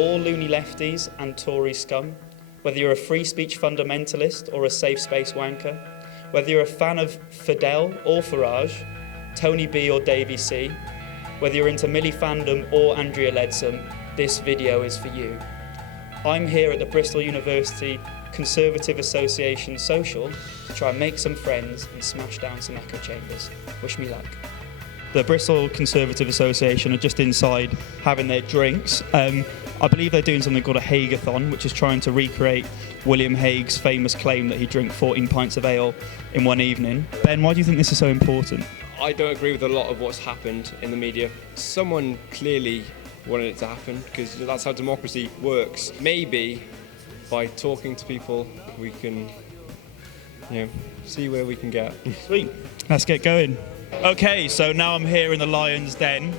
all loony lefties and Tory scum, whether you're a free speech fundamentalist or a safe space wanker, whether you're a fan of Fidel or Farage, Tony B or Davey C, whether you're into Millie fandom or Andrea Leadsom, this video is for you. I'm here at the Bristol University Conservative Association Social to try and make some friends and smash down some echo chambers. Wish me luck. The Bristol Conservative Association are just inside having their drinks. I believe they're doing something called a Hagueathon, which is trying to recreate William Hague's famous claim that he drank 14 pints of ale in one evening. Ben, why do you think this is so important? I don't agree with a lot of what's happened in the media. Someone clearly wanted it to happen because that's how democracy works. Maybe by talking to people we can, see where we can get. Sweet. Let's get going. Okay, so now I'm here in the Lion's Den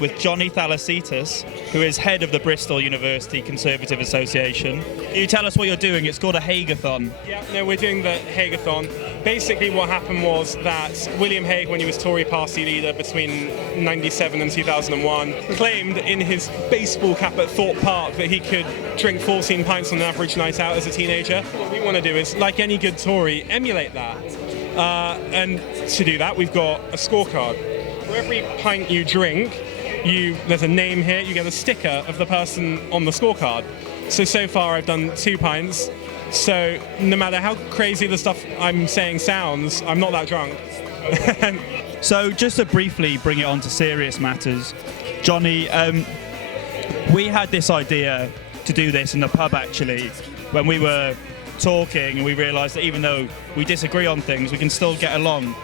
with Johnny Thalasitis, who is head of the Bristol University Conservative Association. Can you tell us what you're doing? It's called a Hagueathon. Yeah, no, we're doing the Hagueathon. Basically what happened was that William Hague, when he was Tory party leader between 97 and 2001, claimed in his baseball cap at Thorpe Park that he could drink 14 pints on an average night out as a teenager. What we want to do is, like any good Tory, emulate that. And to do that, we've got a scorecard. For every pint you drink, there's a name here, you get a sticker of the person on the scorecard. So far I've done 2 pints, so no matter how crazy the stuff I'm saying sounds, I'm not that drunk. So just to briefly bring it on to serious matters, Johnny, we had this idea to do this in the pub actually, when we were talking and we realised that even though we disagree on things, we can still get along.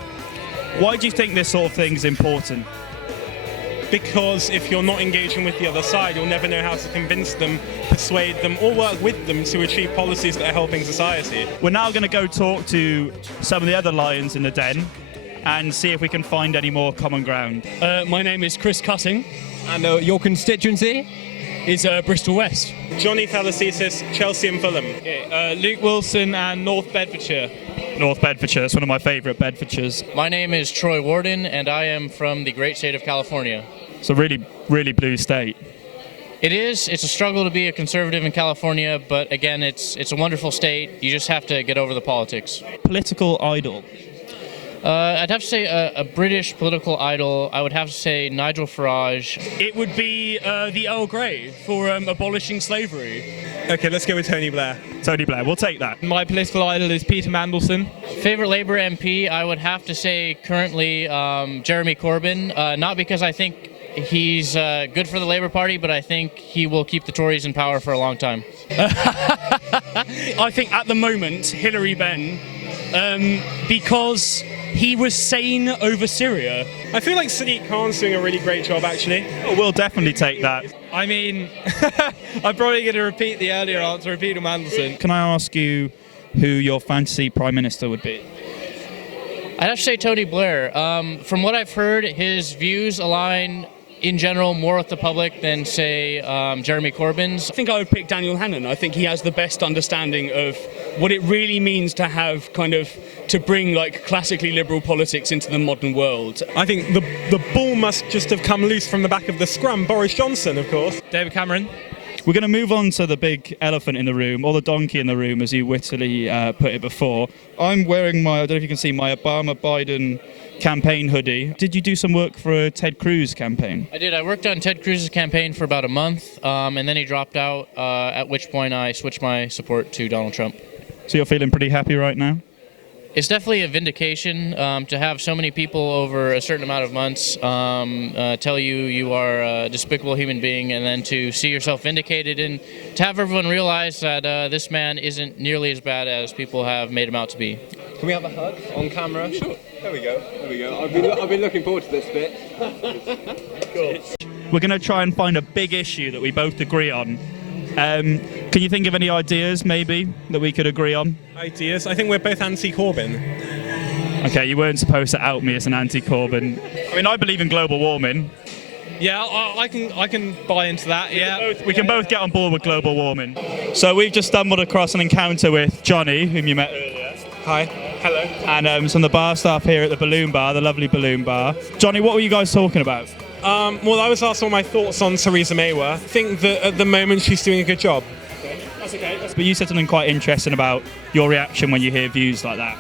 Why do you think this sort of thing is important? Because if you're not engaging with the other side, you'll never know how to convince them, persuade them, or work with them to achieve policies that are helping society. We're now going to go talk to some of the other lions in the den and see if we can find any more common ground. My name is Chris Cutting. And your constituency? Is Bristol West. Johnny Thalasitis, Chelsea and Fulham. Okay, Luke Wilson and North Bedfordshire. North Bedfordshire, that's one of my favourite Bedfordshires. My name is Troy Warden and I am from the great state of California. It's a really, really blue state. It is. It's a struggle to be a conservative in California, but again, it's a wonderful state. You just have to get over the politics. Political idol. I'd have to say a British political idol. I would have to say Nigel Farage. It would be the Earl Grey for abolishing slavery. Okay, let's go with Tony Blair. Tony Blair, we'll take that. My political idol is Peter Mandelson. Favorite Labour MP, I would have to say currently Jeremy Corbyn. Not because I think he's good for the Labour Party, but I think he will keep the Tories in power for a long time. I think at the moment, Hilary Benn, because he was sane over Syria. I feel like Sadiq Khan's doing a really great job, actually. Oh, we'll definitely take that. I mean, I'm probably going to repeat the earlier answer of Peter Mandelson. Can I ask you who your fantasy Prime Minister would be? I'd have to say Tony Blair. From what I've heard, his views align in general more with the public than, say, Jeremy Corbyn's. I think I would pick Daniel Hannan. I think he has the best understanding of what it really means to have to bring like classically liberal politics into the modern world. I think the ball must just have come loose from the back of the scrum. Boris Johnson, of course. David Cameron. We're going to move on to the big elephant in the room, or the donkey in the room, as you wittily put it before. I'm wearing I don't know if you can see, my Obama-Biden campaign hoodie. Did you do some work for a Ted Cruz campaign? I did. I worked on Ted Cruz's campaign for about a month, and then he dropped out, at which point I switched my support to Donald Trump. So you're feeling pretty happy right now? It's definitely a vindication to have so many people over a certain amount of months tell you are a despicable human being, and then to see yourself vindicated and to have everyone realize that this man isn't nearly as bad as people have made him out to be. Can we have a hug on camera? Sure. There we go. I've been looking forward to this bit. Cool. We're going to try and find a big issue that we both agree on. Can you think of any ideas, maybe, that we could agree on? Ideas? I think we're both anti-Corbyn. Okay, you weren't supposed to out me as an anti-Corbyn. I mean, I believe in global warming. Yeah, I can buy into that, yeah. We can both get on board with global warming. So we've just stumbled across an encounter with Johnny, whom you met earlier. Hi. Hello. And some of the bar staff here at the Balloon Bar, the lovely Balloon Bar. Johnny, what were you guys talking about? Well, I was asked what my thoughts on Theresa May were. I think that at the moment she's doing a good job. That's okay. But you said something quite interesting about your reaction when you hear views like that.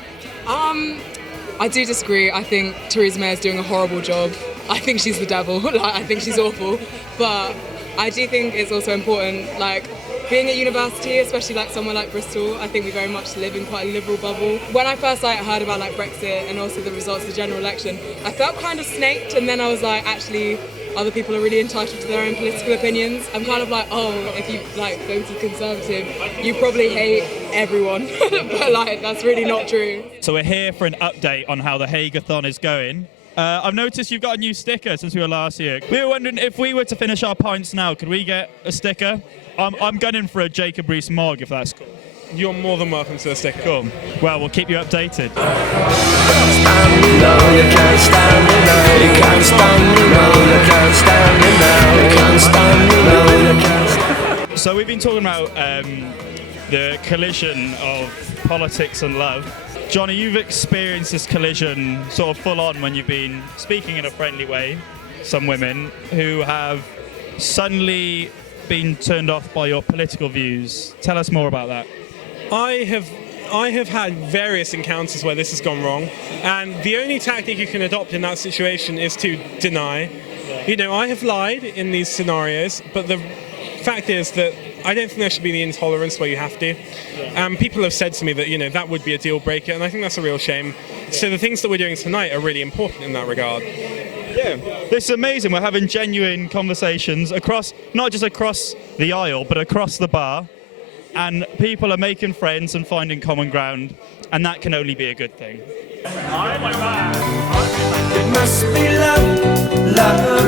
I do disagree. I think Theresa May is doing a horrible job. I think she's the devil. I think she's awful. But I do think it's also important, like, being at university, especially like somewhere like Bristol, I think we very much live in quite a liberal bubble. When I first heard about like Brexit and also the results of the general election, I felt kind of snaked, and then I was like, actually, other people are really entitled to their own political opinions. I'm kind of like, oh, if you like voted Conservative, you probably hate everyone. But like, that's really not true. So we're here for an update on how the Hagueathon is going. I've noticed you've got a new sticker since we were last here. We were wondering if we were to finish our pints now, could we get a sticker? I'm gunning for a Jacob Rees-Mogg, if that's cool. You're more than welcome to a sticker. Cool. Well, we'll keep you updated. So we've been talking about the collision of politics and love. Johnny, you've experienced this collision sort of full on when you've been speaking in a friendly way. Some women who have suddenly been turned off by your political views. Tell us more about that. I have had various encounters where this has gone wrong, and the only tactic you can adopt in that situation is to deny. You know, I have lied in these scenarios, but the fact is that I don't think there should be the intolerance where you have to. People have said to me that, you know, that would be a deal breaker, and I think that's a real shame. So the things that we're doing tonight are really important in that regard. Yeah, this is amazing. We're having genuine conversations across, not just across the aisle, but across the bar. And people are making friends and finding common ground, and that can only be a good thing. It must be love, love.